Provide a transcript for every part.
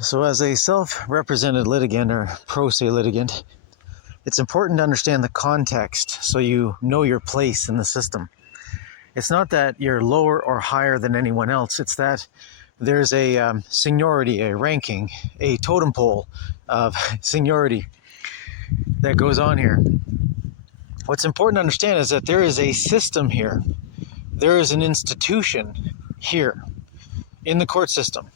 So as a self-represented litigant or ProSe litigant, it's important to understand the context so you know your place in the system. It's not that you're lower or higher than anyone else. It's that there's a seniority, a ranking, a totem pole of seniority that goes on here. What's important to understand is that there is a system here. There is an institution here in the court system.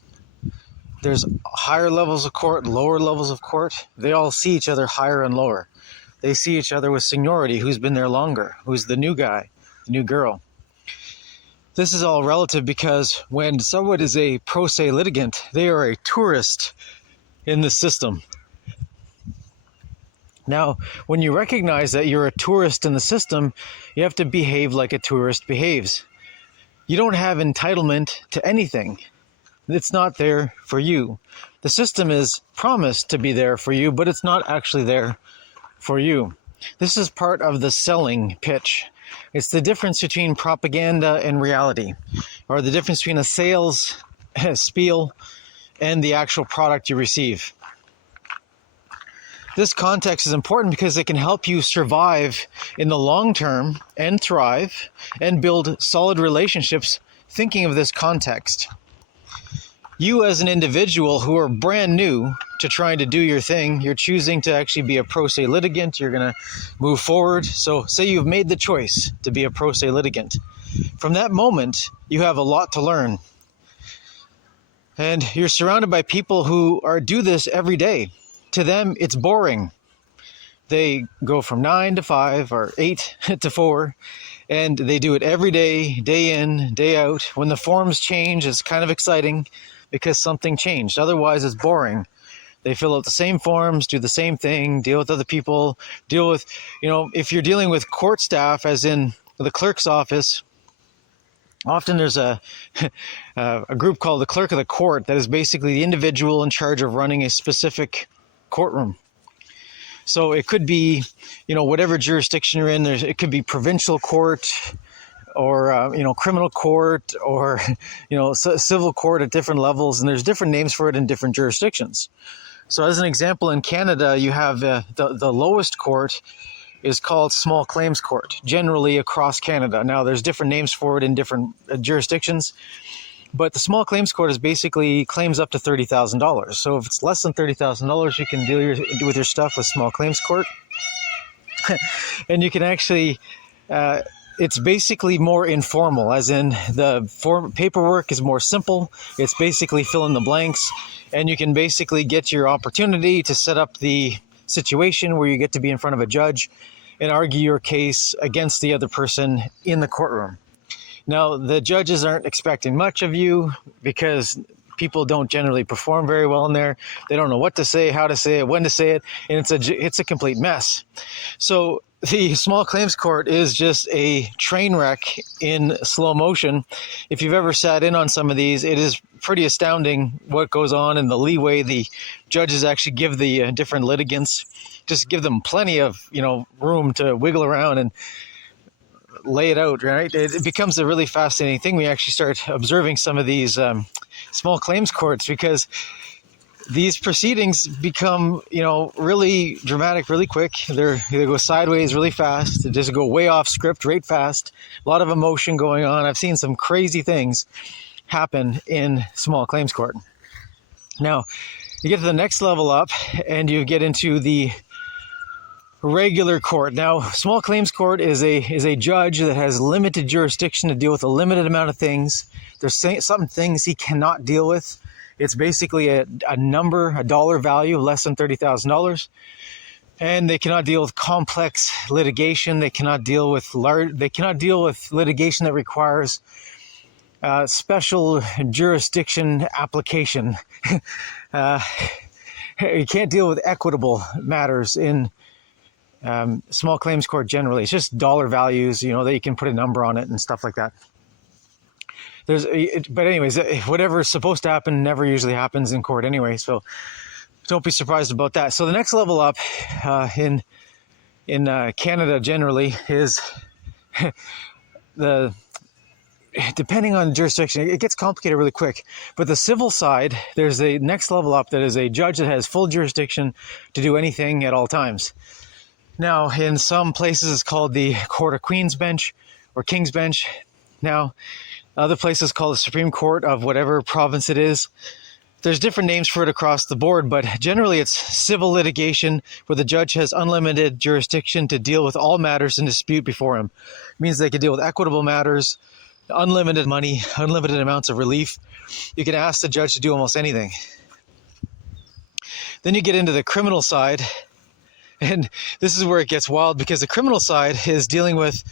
There's higher levels of court, lower levels of court. They all see each other higher and lower. They see each other with seniority, who's been there longer, who's the new guy, the new girl. This is all relative because when someone is a pro se litigant, they are a tourist in the system. Now, when you recognize that you're a tourist in the system, you have to behave like a tourist behaves. You don't have entitlement to anything. It's not there for you. The system is promised to be there for you, but it's not actually there for you. This is part of the selling pitch. It's the difference between propaganda and reality, or the difference between a sales spiel and the actual product you receive. This context is important because it can help you survive in the long term and thrive and build solid relationships thinking of this context. You as an individual who are brand new to trying to do your thing, you're choosing to actually be a pro se litigant, you're going to move forward. So say you've made the choice to be a pro se litigant. From that moment, you have a lot to learn. And you're surrounded by people who do this every day. To them, it's boring. They go from 9 to 5 or 8 to 4, and they do it every day, day in, day out. When the forms change, it's kind of exciting because something changed. Otherwise, it's boring. They fill out the same forms, do the same thing, deal with other people, deal with, if you're dealing with court staff, as in the clerk's office, often there's a group called the clerk of the court that is basically the individual in charge of running a specific courtroom. So it could be, whatever jurisdiction you're in, it could be provincial court or, criminal court or, civil court at different levels. And there's different names for it in different jurisdictions. So as an example, in Canada, you have the lowest court is called small claims court, generally across Canada. Now, there's different names for it in different jurisdictions. But the small claims court is basically claims up to $30,000. So if it's less than $30,000, you can deal with your stuff with small claims court. And you can actually, it's basically more informal, as in the paperwork is more simple. It's basically fill in the blanks. And you can basically get your opportunity to set up the situation where you get to be in front of a judge and argue your case against the other person in the courtroom. Now, the judges aren't expecting much of you because people don't generally perform very well in there. They don't know what to say, how to say it, when to say it, and it's a complete mess. So the small claims court is just a train wreck in slow motion. If you've ever sat in on some of these, it is pretty astounding what goes on and the leeway the judges actually give the different litigants. Just give them plenty of room to wiggle around and lay it out, right? It becomes a really fascinating thing. We actually start observing some of these small claims courts because these proceedings become, really dramatic, really quick. They go sideways really fast. They just go way off script, right fast. A lot of emotion going on. I've seen some crazy things happen in small claims court. Now, you get to the next level up and you get into the regular court. Now, small claims court is a judge that has limited jurisdiction to deal with a limited amount of things. There's some things he cannot deal with. It's basically a dollar value less than $30,000. And they cannot deal with complex litigation. They cannot deal with litigation that requires special jurisdiction application. You can't deal with equitable matters in small claims court generally. It's just dollar values, that you can put a number on it and stuff like that. But anyways, whatever is supposed to happen never usually happens in court anyway. So don't be surprised about that. So the next level up in Canada generally is depending on jurisdiction, it gets complicated really quick. But the civil side, there's a next level up that is a judge that has full jurisdiction to do anything at all times. Now, in some places, it's called the Court of Queen's Bench or King's Bench. Now, other places called the Supreme Court of whatever province it is. There's different names for it across the board, but generally it's civil litigation where the judge has unlimited jurisdiction to deal with all matters in dispute before him. It means they can deal with equitable matters, unlimited money, unlimited amounts of relief. You can ask the judge to do almost anything. Then you get into the criminal side, and this is where it gets wild, because the criminal side is dealing with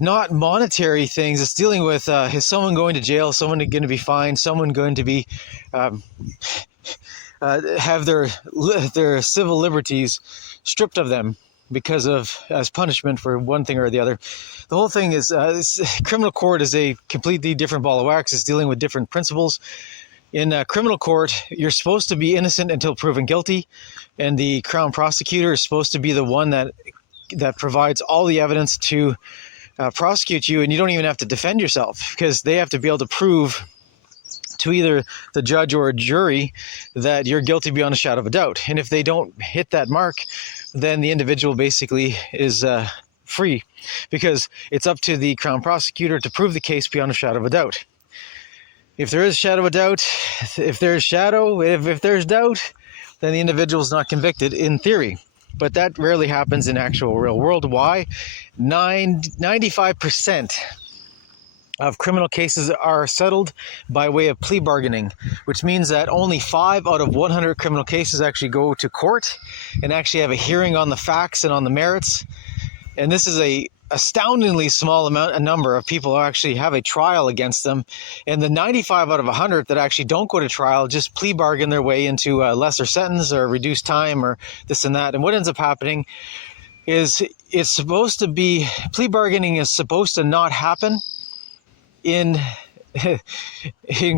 not monetary things. It's dealing with is someone going to jail, someone going to be fined, someone going to be have their civil liberties stripped of them because of as punishment for one thing or the other. The whole thing is criminal court is a completely different ball of wax. It's dealing with different principles. In criminal court, you're supposed to be innocent until proven guilty, and the Crown prosecutor is supposed to be the one that provides all the evidence to prosecute you, and you don't even have to defend yourself because they have to be able to prove to either the judge or a jury that you're guilty beyond a shadow of a doubt. And if they don't hit that mark, then the individual basically is free, because it's up to the Crown prosecutor to prove the case beyond a shadow of a doubt. If there is a shadow of a doubt, if there's doubt, then the individual is not convicted in theory. But that rarely happens in actual real world. Why? 95% of criminal cases are settled by way of plea bargaining, which means that only 5 out of 100 criminal cases actually go to court and actually have a hearing on the facts and on the merits. And this is a astoundingly small number of people who actually have a trial against them. And the 95 out of 100 that actually don't go to trial just plea bargain their way into a lesser sentence or reduced time or this and that. And what ends up happening is it's supposed to be, plea bargaining is supposed to not happen in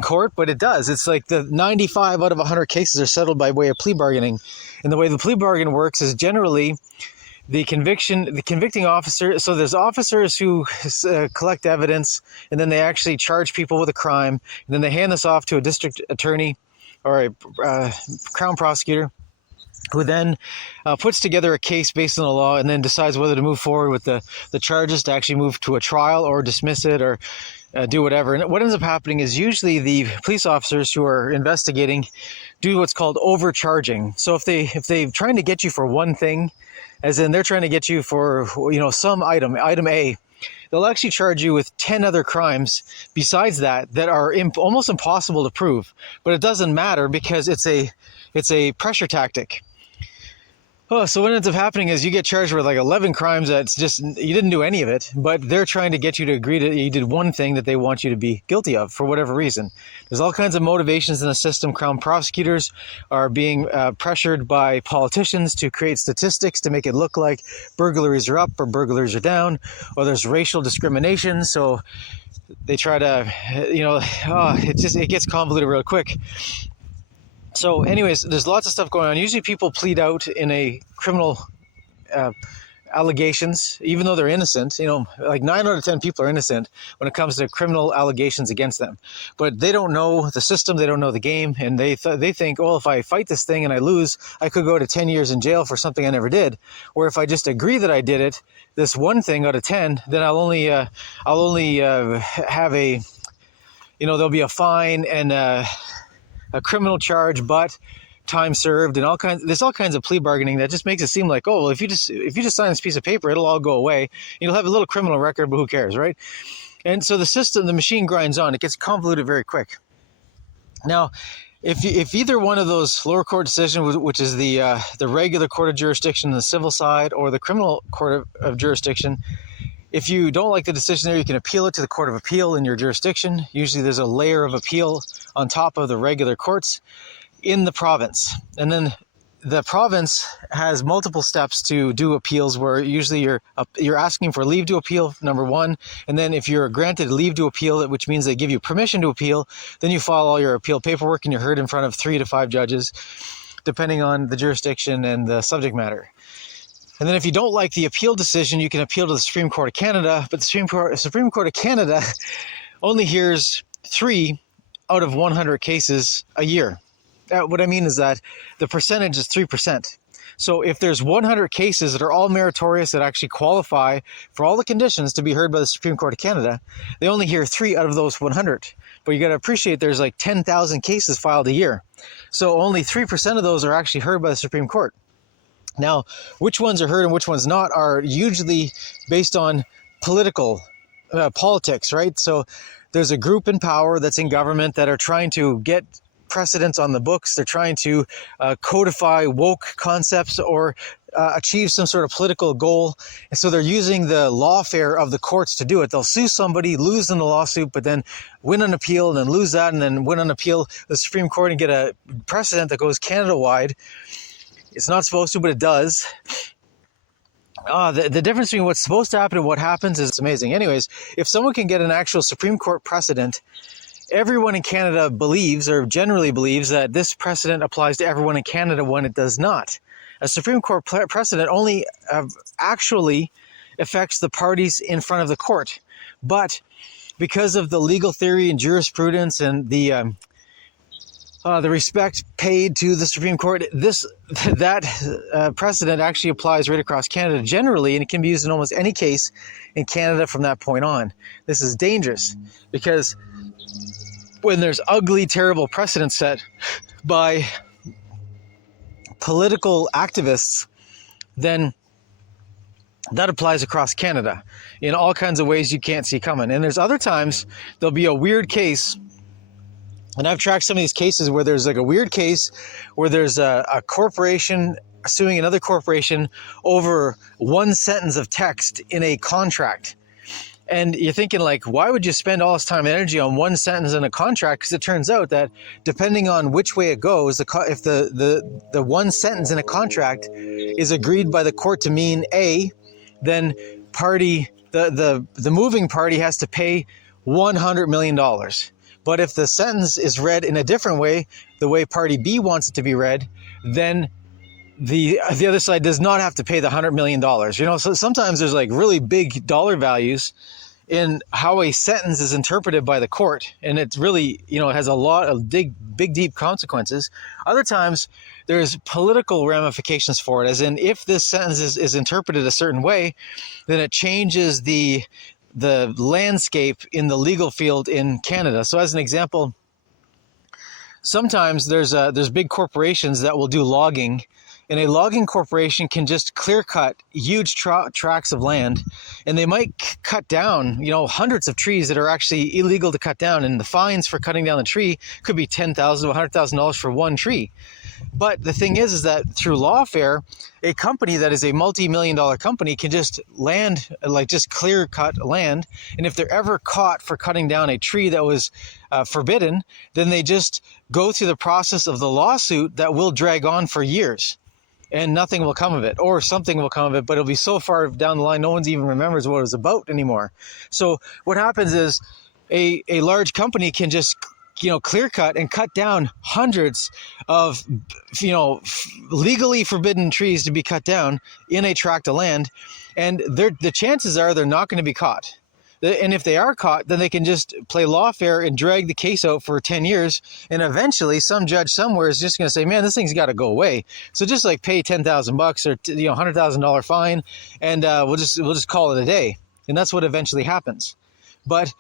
court, but it does. It's like the 95 out of 100 cases are settled by way of plea bargaining. And the way the plea bargain works is generally the convicting officer, so there's officers who collect evidence, and then they actually charge people with a crime, and then they hand this off to a district attorney or a Crown prosecutor, who then puts together a case based on the law and then decides whether to move forward with the charges, to actually move to a trial or dismiss it or do whatever. And what ends up happening is usually the police officers who are investigating do what's called overcharging. So if they're trying to get you for one thing, as in they're trying to get you for, some item A, they'll actually charge you with 10 other crimes besides that are almost impossible to prove. But it doesn't matter because it's a pressure tactic. So what ends up happening is you get charged with like 11 crimes that's just, you didn't do any of it, but they're trying to get you to agree that you did one thing that they want you to be guilty of for whatever reason. There's all kinds of motivations in the system. Crown prosecutors are being pressured by politicians to create statistics to make it look like burglaries are up or burglaries are down, or there's racial discrimination. So they try to, it gets convoluted real quick. So anyways, there's lots of stuff going on. Usually people plead out in a criminal allegations, even though they're innocent. Like 9 out of 10 people are innocent when it comes to criminal allegations against them. But they don't know the system, they don't know the game, and they think, well, if I fight this thing and I lose, I could go to 10 years in jail for something I never did. Or if I just agree that I did it, this one thing out of 10, then I'll only have a, there'll be a fine and a criminal charge, but time served, and there's all kinds of plea bargaining that just makes it seem like, oh, well, if you just sign this piece of paper, it'll all go away. You'll have a little criminal record, but who cares, right? And so the machine grinds on. It gets convoluted very quick. Now, if either one of those lower court decisions, which is the regular court of jurisdiction on the civil side, or the criminal court of jurisdiction, if you don't like the decision there, you can appeal it to the Court of Appeal in your jurisdiction. Usually there's a layer of appeal on top of the regular courts in the province. And then the province has multiple steps to do appeals, where usually you're asking for leave to appeal, number one. And then if you're granted leave to appeal, which means they give you permission to appeal, then you file all your appeal paperwork and you're heard in front of 3 to 5 judges, depending on the jurisdiction and the subject matter. And then if you don't like the appeal decision, you can appeal to the Supreme Court of Canada, but the Supreme Court of Canada only hears 3 out of 100 cases a year. What I mean is that the percentage is 3%. So if there's 100 cases that are all meritorious, that actually qualify for all the conditions to be heard by the Supreme Court of Canada, they only hear 3 out of those 100. But you got to appreciate there's like 10,000 cases filed a year. So only 3% of those are actually heard by the Supreme Court. Now, which ones are heard and which ones not are usually based on politics, right? So there's a group in power that's in government that are trying to get precedents on the books. They're trying to codify woke concepts or achieve some sort of political goal. And so they're using the lawfare of the courts to do it. They'll sue somebody, lose in the lawsuit, but then win an appeal and then lose that and then win an appeal the Supreme Court and get a precedent that goes Canada-wide. It's not supposed to, but it does. The difference between what's supposed to happen and what happens is amazing. Anyways, if someone can get an actual Supreme Court precedent, everyone in Canada believes or generally believes that this precedent applies to everyone in Canada when it does not. A Supreme Court precedent only actually affects the parties in front of the court. But because of the legal theory and jurisprudence and the respect paid to the Supreme Court, that precedent actually applies right across Canada generally, and it can be used in almost any case in Canada from that point on. This is dangerous because when there's ugly, terrible precedent set by political activists, then that applies across Canada in all kinds of ways you can't see coming. And there's other times there'll be a weird case. And I've tracked some of these cases where there's like a weird case where there's a corporation suing another corporation over one sentence of text in a contract. And you're thinking like, why would you spend all this time and energy on one sentence in a contract? Because it turns out that depending on which way it goes, if the one sentence in a contract is agreed by the court to mean A, then the moving party has to pay $100 million. But if the sentence is read in a different way, the way party B wants it to be read, then the other side does not have to pay the $100 million. So sometimes there's like really big dollar values in how a sentence is interpreted by the court. And it really, has a lot of big, deep consequences. Other times there's political ramifications for it, as in if this sentence is interpreted a certain way, then it changes the landscape in the legal field in Canada. So as an example, sometimes there's big corporations that will do logging, and a logging corporation can just clear cut huge tracts of land, and they might cut down, hundreds of trees that are actually illegal to cut down, and the fines for cutting down the tree could be $10,000 to $100,000 for one tree. But the thing is that through lawfare, a company that is a multi-million-dollar company can just just clear cut land. And if they're ever caught for cutting down a tree that was forbidden, then they just go through the process of the lawsuit that will drag on for years. And nothing will come of it, or something will come of it, but it'll be so far down the line, no one even remembers what it was about anymore. So what happens is a large company can just clear cut and cut down hundreds of, legally forbidden trees to be cut down in a tract of land. And the chances are they're not going to be caught. And if they are caught, then they can just play lawfare and drag the case out for 10 years. And eventually some judge somewhere is just going to say, man, this thing's got to go away. So just like pay $10,000 or, $100,000 fine, and we'll just call it a day. And that's what eventually happens. But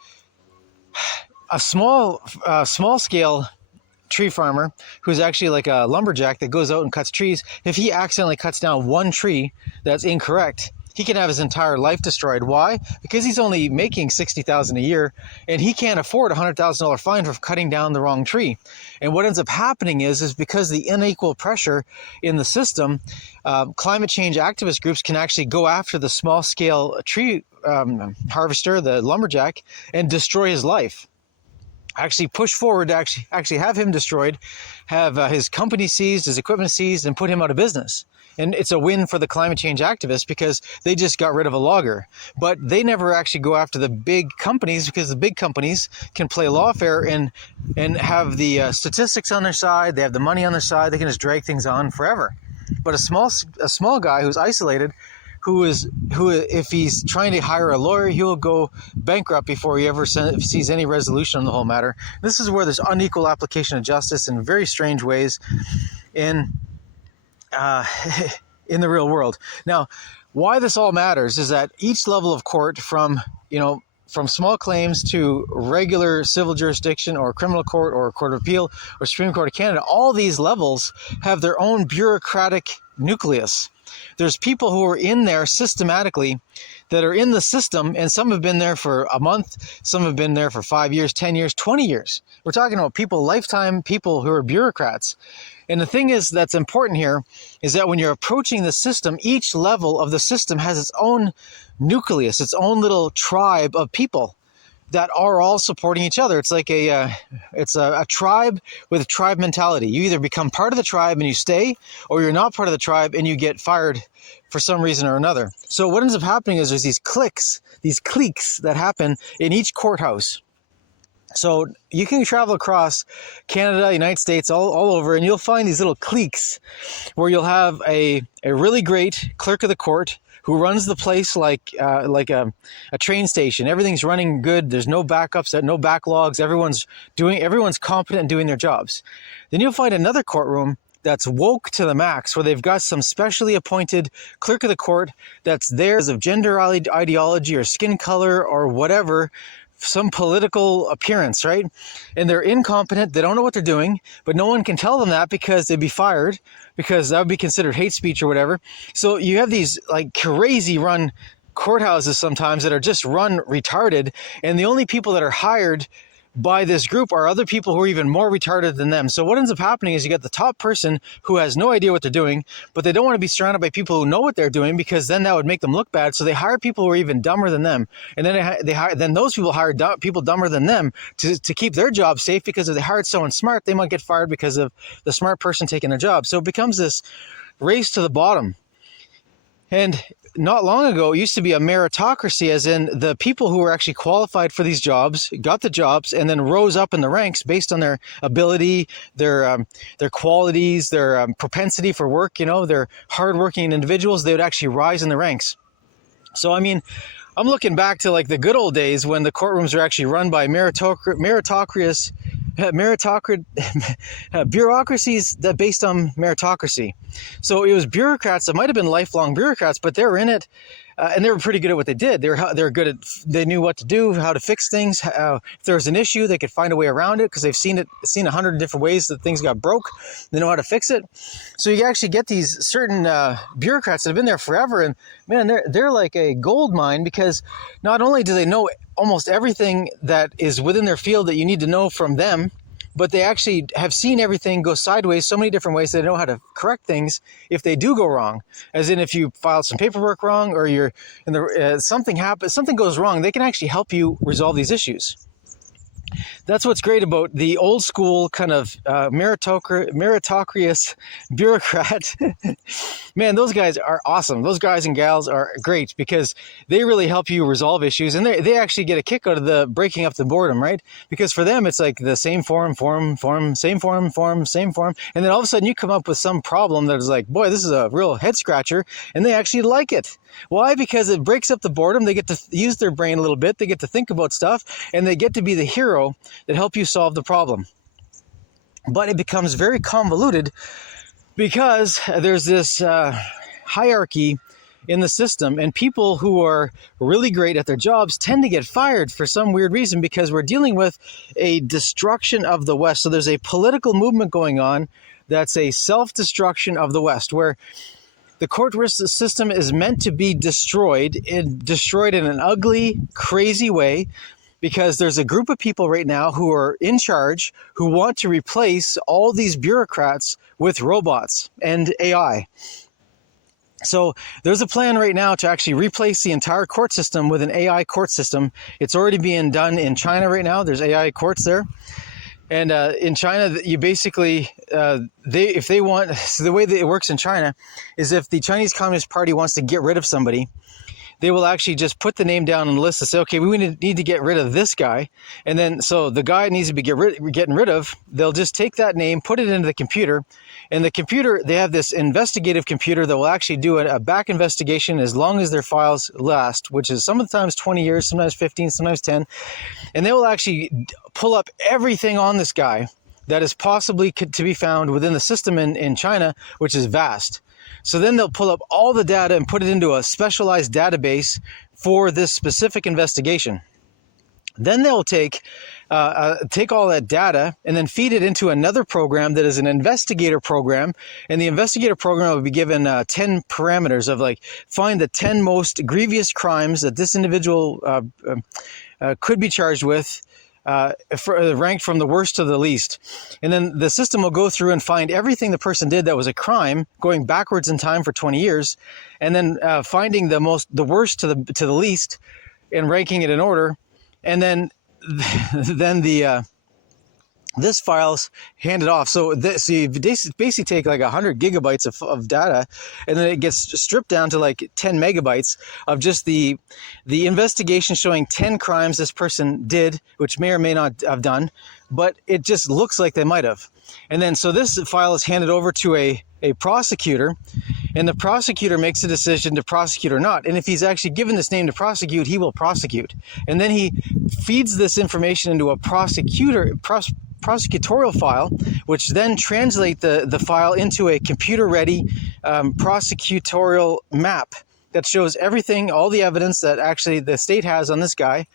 a small scale tree farmer who's actually like a lumberjack that goes out and cuts trees, if he accidentally cuts down one tree that's incorrect, he can have his entire life destroyed. Why? Because he's only making $60,000 a year, and he can't afford a $100,000 fine for cutting down the wrong tree. And what ends up happening is because the unequal pressure in the system, climate change activist groups can actually go after the small scale tree harvester, the lumberjack, and destroy his life. Actually push forward to actually have him destroyed, have his company seized, his equipment seized, and put him out of business. And it's a win for the climate change activists because they just got rid of a logger. But they never actually go after the big companies because the big companies can play lawfare and have the statistics on their side. They have the money on their side. They can just drag things on forever. But a small guy who's isolated, who if he's trying to hire a lawyer, he'll go bankrupt before he ever sees any resolution on the whole matter. This is where there's unequal application of justice in very strange ways in in the real world. Now, why this all matters is that each level of court, from small claims to regular civil jurisdiction or criminal court or court of appeal or Supreme Court of Canada, all these levels have their own bureaucratic nucleus. There's people who are in there systematically that are in the system, and some have been there for a month, some have been there for 5 years, 10 years, 20 years. We're talking about people, lifetime people who are bureaucrats. And the thing is that's important here is that when you're approaching the system, each level of the system has its own nucleus, its own little tribe of people that are all supporting each other. It's like a tribe with a tribe mentality. You either become part of the tribe and you stay, or you're not part of the tribe and you get fired for some reason or another. So what ends up happening is there's these cliques that happen in each courthouse. So you can travel across Canada, United States, all over, and you'll find these little cliques where you'll have a really great clerk of the court who runs the place like a train station. Everything's running good. There's no backups, no backlogs. Everyone's competent in doing their jobs. Then you'll find another courtroom that's woke to the max, where they've got some specially appointed clerk of the court that's there because of gender ideology or skin color or whatever, some political appearance, right? And they're incompetent. They don't know what they're doing, but no one can tell them that because they'd be fired, because that would be considered hate speech or whatever. So you have these like crazy run courthouses sometimes that are just run retarded, and the only people that are hired by this group are other people who are even more retarded than them. So what ends up happening is you get the top person who has no idea what they're doing, but they don't want to be surrounded by people who know what they're doing, because then that would make them look bad. So they hire people who are even dumber than them. And then those people hire people dumber than them to keep their job safe, because if they hired someone smart, they might get fired because of the smart person taking their job. So it becomes this race to the bottom. And not long ago, it used to be a meritocracy, as in the people who were actually qualified for these jobs got the jobs and then rose up in the ranks based on their ability, their qualities, their propensity for work. They're hardworking individuals. They would actually rise in the ranks. So, I mean, I'm looking back to like the good old days when the courtrooms were actually run by bureaucracies that based on meritocracy. So it was bureaucrats that might have been lifelong bureaucrats, but they were in it, and they were pretty good at what they did. They're good at, they knew what to do, how to fix things. If there was an issue, they could find a way around it because they've seen 100 different ways that things got broke. They know how to fix it. So you actually get these certain bureaucrats that have been there forever, and man, they're like a gold mine, because not only do they know almost everything that is within their field that you need to know from them, but they actually have seen everything go sideways so many different ways. They know how to correct things if they do go wrong. As in, if you filed some paperwork wrong, or something happens, something goes wrong, they can actually help you resolve these issues. That's what's great about the old school kind of meritocratic bureaucrat. Man, those guys are awesome. Those guys and gals are great, because they really help you resolve issues, and they actually get a kick out of the breaking up the boredom, right? Because for them, it's like the same form, same form, same form. And then all of a sudden you come up with some problem that is like, boy, this is a real head scratcher, and they actually like it. Why? Because it breaks up the boredom. They get to use their brain a little bit. They get to think about stuff, and they get to be the hero that help you solve the problem. But it becomes very convoluted, because there's this hierarchy in the system, and people who are really great at their jobs tend to get fired for some weird reason, because we're dealing with a destruction of the West. So there's a political movement going on that's a self-destruction of the West, where the court system is meant to be destroyed in an ugly, crazy way, because there's a group of people right now who are in charge who want to replace all these bureaucrats with robots and AI. So there's a plan right now to actually replace the entire court system with an AI court system. It's already being done in China right now. There's AI courts there. And in China, you basically, if they want, so the way that it works in China is if the Chinese Communist Party wants to get rid of somebody, they will actually just put the name down on the list and say, okay, we need to get rid of this guy. And then, so the guy needs to be getting rid of. They'll just take that name, put it into the computer. And the computer, they have this investigative computer that will actually do a back investigation as long as their files last, which is sometimes 20 years, sometimes 15, sometimes 10. And they will actually pull up everything on this guy that is possibly to be found within the system in China, which is vast. So then they'll pull up all the data and put it into a specialized database for this specific investigation. Then they'll take all that data and then feed it into another program that is an investigator program. And the investigator program will be given 10 parameters of like, find the 10 most grievous crimes that this individual could be charged with, ranked from the worst to the least. And then the system will go through and find everything the person did that was a crime, going backwards in time for 20 years, and then finding the worst to the least and ranking it in order. And then this file's handed off. So you basically take like 100 gigabytes of data, and then it gets stripped down to like 10 megabytes of just the investigation showing 10 crimes this person did, which may or may not have done, but it just looks like they might have. And then so this file is handed over to a prosecutor, and the prosecutor makes a decision to prosecute or not. And if he's actually given this name to prosecute, he will prosecute. And then he feeds this information into a prosecutorial file, which then translate the file into a computer-ready prosecutorial map that shows everything, all the evidence that actually the state has on this guy.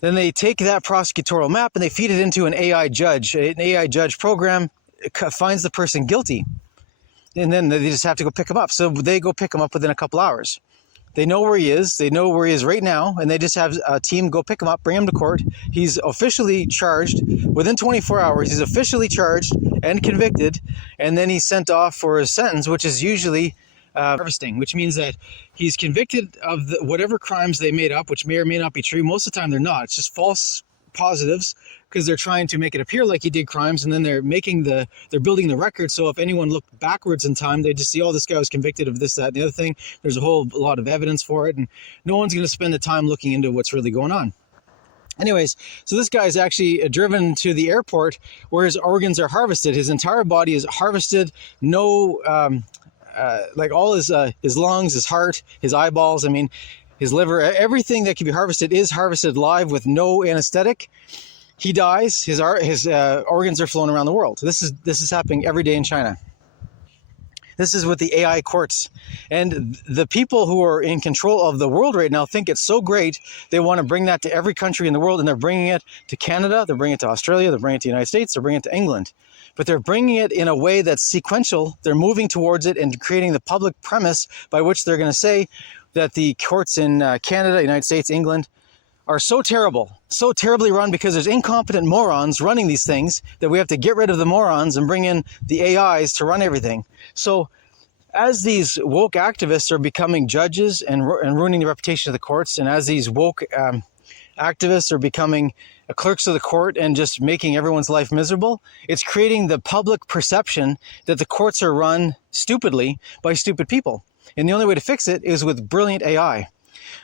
Then they take that prosecutorial map and they feed it into an AI judge. An AI judge program finds the person guilty. And then they just have to go pick him up. So they go pick him up within a couple hours. They know where he is. They know where he is right now. And they just have a team go pick him up, bring him to court. He's officially charged. Within 24 hours, he's officially charged and convicted. And then he's sent off for his sentence, which is usually harvesting, which means that he's convicted of whatever crimes they made up, which may or may not be true. Most of the time, they're not. It's just false positives, because they're trying to make it appear like he did crimes, and then they're building the record. So if anyone looked backwards in time, they just see, oh, this guy was convicted of this, that, and the other thing. There's a whole lot of evidence for it, and no one's going to spend the time looking into what's really going on. Anyways, so this guy is actually driven to the airport where his organs are harvested. His entire body is harvested. No, like all his lungs, his heart, his eyeballs, his liver, everything that can be harvested is harvested live with no anesthetic. He dies. His organs are flown around the world. This is happening every day in China. This is with the AI courts. And the people who are in control of the world right now think it's so great, they want to bring that to every country in the world, and they're bringing it to Canada, they're bringing it to Australia, they're bringing it to the United States, they're bringing it to England. But they're bringing it in a way that's sequential. They're moving towards it and creating the public premise by which they're going to say that the courts in Canada, United States, England are so terrible, so terribly run because there's incompetent morons running these things that we have to get rid of the morons and bring in the AIs to run everything. So as these woke activists are becoming judges and ruining the reputation of the courts, and as these woke activists are becoming clerks of the court and just making everyone's life miserable, it's creating the public perception that the courts are run stupidly by stupid people. And the only way to fix it is with brilliant AI.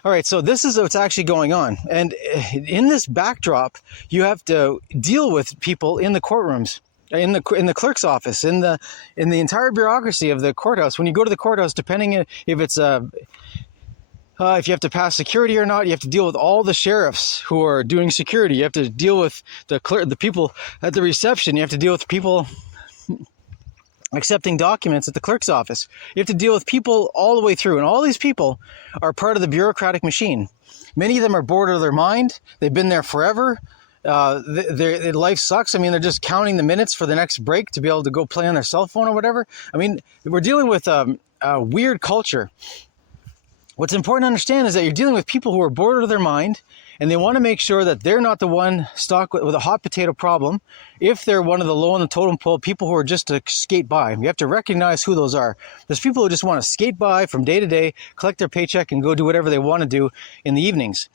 All right, so this is what's actually going on. And in this backdrop, you have to deal with people in the courtrooms, in the clerk's office, in the entire bureaucracy of the courthouse. When you go to the courthouse, depending if it's if you have to pass security or not, you have to deal with all the sheriffs who are doing security. You have to deal with the people at the reception. You have to deal with people accepting documents at the clerk's office. You have to deal with people all the way through, and all these people are part of the bureaucratic machine. Many of them are bored out of their mind. They've been there forever. Their life sucks. They're just counting the minutes for the next break to be able to go play on their cell phone or whatever. We're dealing with a weird culture. What's important to understand is that you're dealing with people who are bored out of their mind, and they want to make sure that they're not the one stuck with a hot potato problem. If they're one of the low on the totem pole, people who are just to skate by. You have to recognize who those are. There's people who just want to skate by from day to day, collect their paycheck, and go do whatever they want to do in the evenings.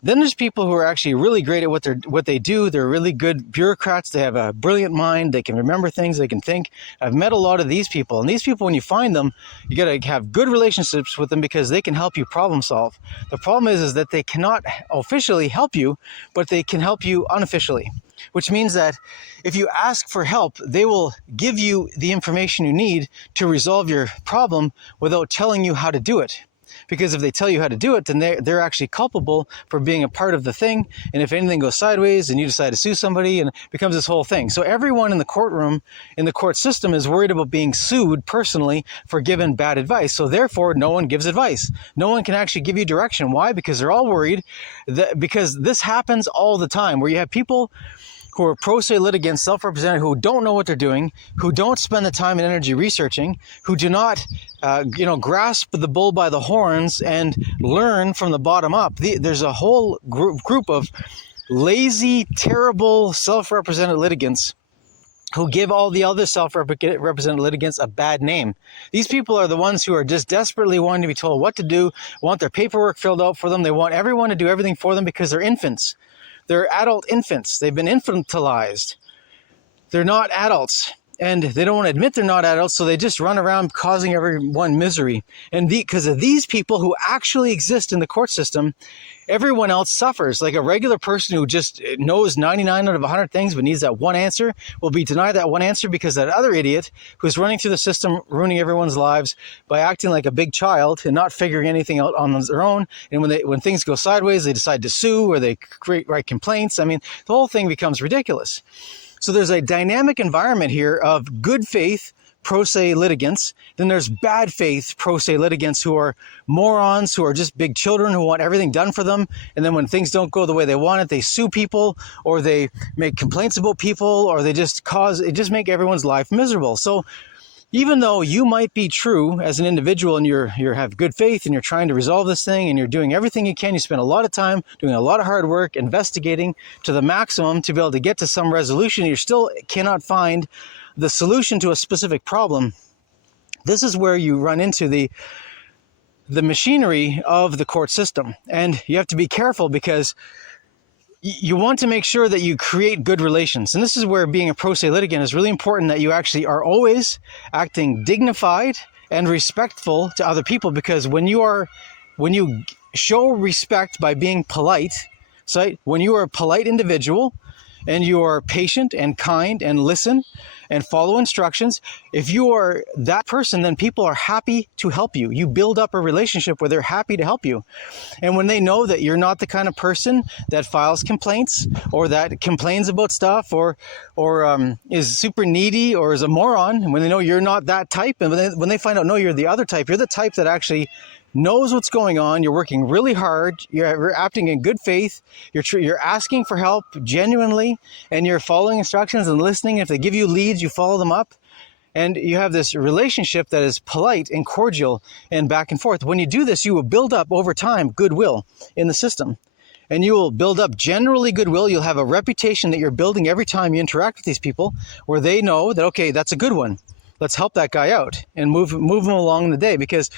Then there's people who are actually really great at what they do. They're really good bureaucrats. They have a brilliant mind. They can remember things. They can think. I've met a lot of these people. And these people, when you find them, you got to have good relationships with them because they can help you problem solve. The problem is that they cannot officially help you, but they can help you unofficially, which means that if you ask for help, they will give you the information you need to resolve your problem without telling you how to do it. Because if they tell you how to do it, then they're actually culpable for being a part of the thing. And if anything goes sideways and you decide to sue somebody, and it becomes this whole thing. So everyone in the courtroom, in the court system, is worried about being sued personally for giving bad advice. So therefore, no one gives advice. No one can actually give you direction. Why? Because they're all worried because this happens all the time, where you have people who are pro se litigants, self-represented, who don't know what they're doing, who don't spend the time and energy researching, who do not, grasp the bull by the horns and learn from the bottom up. There's a whole group of lazy, terrible, self-represented litigants who give all the other self-represented litigants a bad name. These people are the ones who are just desperately wanting to be told what to do, want their paperwork filled out for them. They want everyone to do everything for them because they're infants. They're adult infants. They've been infantilized. They're not adults. And they don't want to admit they're not adults, so they just run around causing everyone misery. And because of these people who actually exist in the court system, everyone else suffers. Like a regular person who just knows 99 out of 100 things but needs that one answer will be denied that one answer because that other idiot who's running through the system, ruining everyone's lives by acting like a big child and not figuring anything out on their own. And when things go sideways, they decide to sue or they write complaints. I mean, the whole thing becomes ridiculous. So there's a dynamic environment here of good faith pro se litigants. Then there's bad faith pro se litigants who are morons, who are just big children who want everything done for them. And then when things don't go the way they want it, they sue people or they make complaints about people or they just make everyone's life miserable. So even though you might be true as an individual and you have good faith and you're trying to resolve this thing and you're doing everything you can, you spend a lot of time doing a lot of hard work, investigating to the maximum to be able to get to some resolution, you still cannot find the solution to a specific problem. This is where you run into the machinery of the court system. And you have to be careful because you want to make sure that you create good relations. And this is where being a pro se litigant is really important, that you actually are always acting dignified and respectful to other people, because when you show respect by being polite, so when you are a polite individual and you are patient and kind and listen and follow instructions, if you are that person, then people are happy to help you. You build up a relationship where they're happy to help you. And when they know that you're not the kind of person that files complaints or that complains about stuff or is super needy or is a moron, and when they know you're not that type, and when they find out, no, you're the other type, you're the type that actually knows what's going on, you're working really hard, you're acting in good faith, you're asking for help genuinely, and you're following instructions and listening. If they give you leads, you follow them up, and you have this relationship that is polite and cordial and back and forth. When you do this, you will build up over time goodwill in the system, and you will build up generally goodwill. You'll have a reputation that you're building every time you interact with these people, where they know that, okay, that's a good one. Let's help that guy out and move them along in the day. Because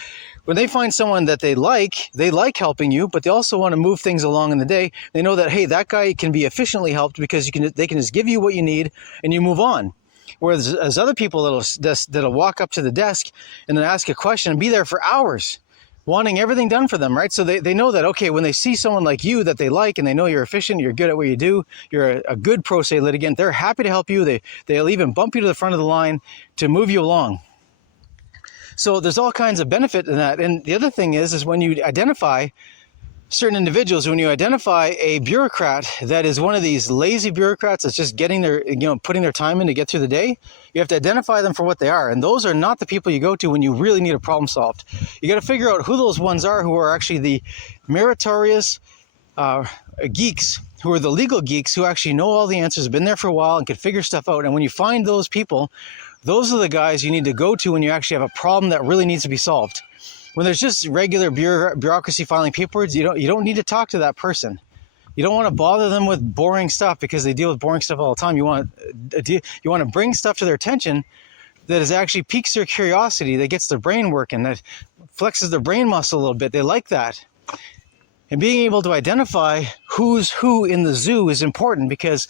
when they find someone that they like helping you, but they also want to move things along in the day. They know that, hey, that guy can be efficiently helped because they can just give you what you need and you move on. Whereas as other people that'll walk up to the desk and then ask a question and be there for hours, wanting everything done for them, right? So they know that, okay, when they see someone like you that they like and they know you're efficient, you're good at what you do, you're a good pro se litigant, they're happy to help you. They'll even bump you to the front of the line to move you along. So there's all kinds of benefit in that. And the other thing is when you identify certain individuals, when you identify a bureaucrat that is one of these lazy bureaucrats that's just getting putting their time in to get through the day, you have to identify them for what they are. And those are not the people you go to when you really need a problem solved. You got to figure out who those ones are who are actually the meritorious geeks, who are the legal geeks who actually know all the answers, been there for a while and can figure stuff out. And when you find those people, those are the guys you need to go to when you actually have a problem that really needs to be solved. When there's just regular bureaucracy filing paperwork, you don't need to talk to that person. You don't want to bother them with boring stuff because they deal with boring stuff all the time. You want to bring stuff to their attention that is actually piques their curiosity, that gets their brain working, that flexes their brain muscle a little bit. They like that. And being able to identify who's who in the zoo is important, because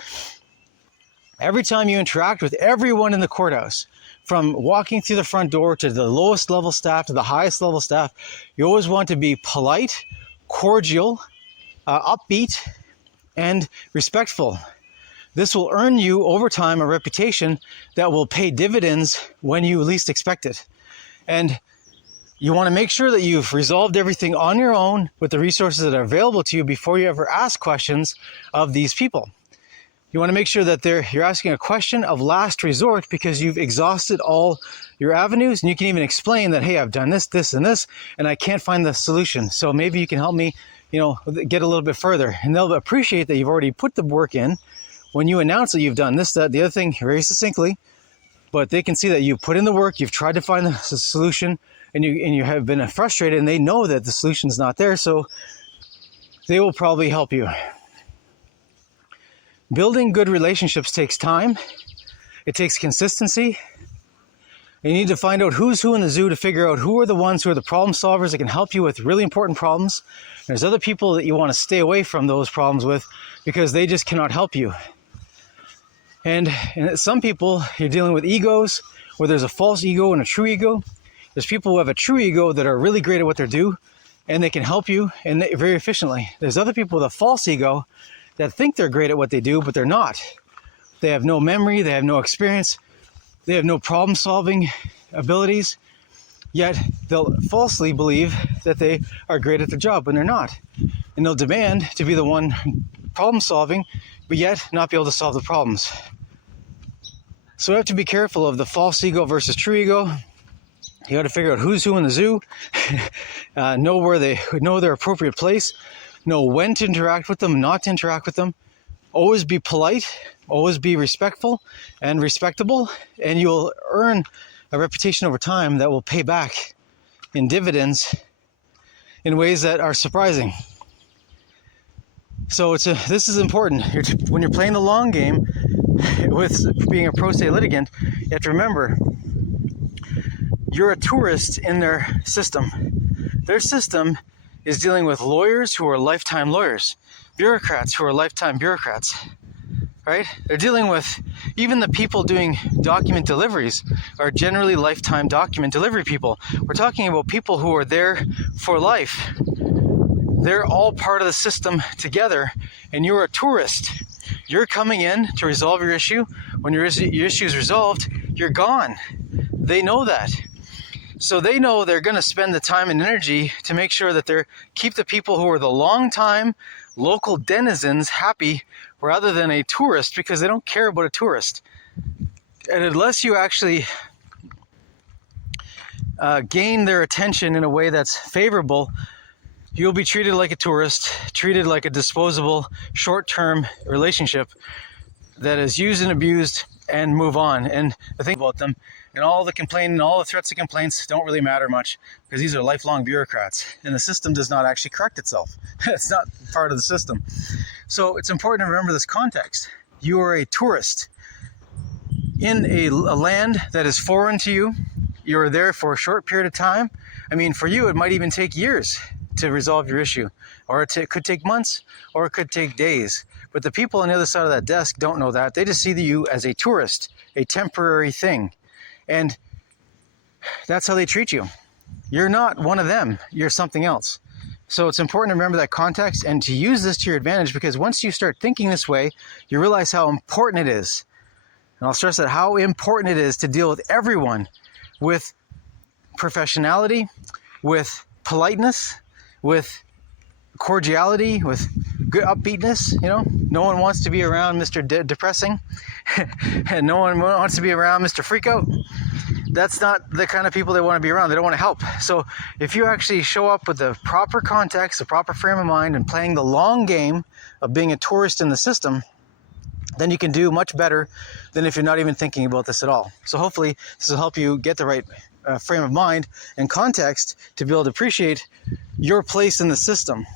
every time you interact with everyone in the courthouse, from walking through the front door to the lowest level staff to the highest level staff, you always want to be polite, cordial, upbeat, and respectful. This will earn you over time a reputation that will pay dividends when you least expect it. And you want to make sure that you've resolved everything on your own with the resources that are available to you before you ever ask questions of these people. You want to make sure that you're asking a question of last resort, because you've exhausted all your avenues, and you can even explain that, hey, I've done this, this, and this, and I can't find the solution. So maybe you can help me, get a little bit further. And they'll appreciate that you've already put the work in when you announce that you've done this, that, the other thing very succinctly, but they can see that you've put in the work, you've tried to find the solution, and you have been frustrated, and they know that the solution is not there, so they will probably help you. Building good relationships takes time. It takes consistency. You need to find out who's who in the zoo to figure out who are the ones who are the problem solvers that can help you with really important problems. There's other people that you want to stay away from those problems with, because they just cannot help you. And some people, you're dealing with egos, where there's a false ego and a true ego. There's people who have a true ego that are really great at what they do, and they can help you and very efficiently. There's other people with a false ego that think they're great at what they do, but they're not. They have no memory, they have no experience, they have no problem-solving abilities, yet they'll falsely believe that they are great at their job when they're not. And they'll demand to be the one problem-solving, but yet not be able to solve the problems. So we have to be careful of the false ego versus true ego. You got to figure out who's who in the zoo, know their appropriate place, know when to interact with them, not to interact with them. Always be polite, always be respectful and respectable, and you'll earn a reputation over time that will pay back in dividends in ways that are surprising. So this is important. When you're playing the long game with being a ProSe litigant, you have to remember you're a tourist in their system. Their system is dealing with lawyers who are lifetime lawyers, bureaucrats who are lifetime bureaucrats, right? They're dealing with, even the people doing document deliveries are generally lifetime document delivery people. We're talking about people who are there for life. They're all part of the system together, and you're a tourist. You're coming in to resolve your issue. When your issue is resolved, you're gone. They know that. So they know they're going to spend the time and energy to make sure that they keep the people who are the long-time local denizens happy, rather than a tourist, because they don't care about a tourist. And unless you actually gain their attention in a way that's favorable, you'll be treated like a tourist, treated like a disposable, short-term relationship that is used and abused, and move on. And the thing about them, and all the complaining and all the threats and complaints don't really matter much, because these are lifelong bureaucrats, and the system does not actually correct itself. It's not part of the system. So it's important to remember this context. You are a tourist in a land that is foreign to you. You're there for a short period of time. I mean, for you, it might even take years to resolve your issue, or it could take months, or it could take days. But the people on the other side of that desk don't know that. They just see you as a tourist, a temporary thing. And that's how they treat you. You're not one of them. You're something else. So it's important to remember that context and to use this to your advantage, because once you start thinking this way, you realize how important it is. And I'll stress that, how important it is to deal with everyone with professionality, with politeness, with cordiality, with good upbeatness. No one wants to be around Mr. Depressing, and no one wants to be around Mr. Freakout. That's not the kind of people they want to be around. They don't want to help. So if you actually show up with the proper context, the proper frame of mind, and playing the long game of being a tourist in the system, then you can do much better than if you're not even thinking about this at all. So hopefully this will help you get the right frame of mind and context to be able to appreciate your place in the system.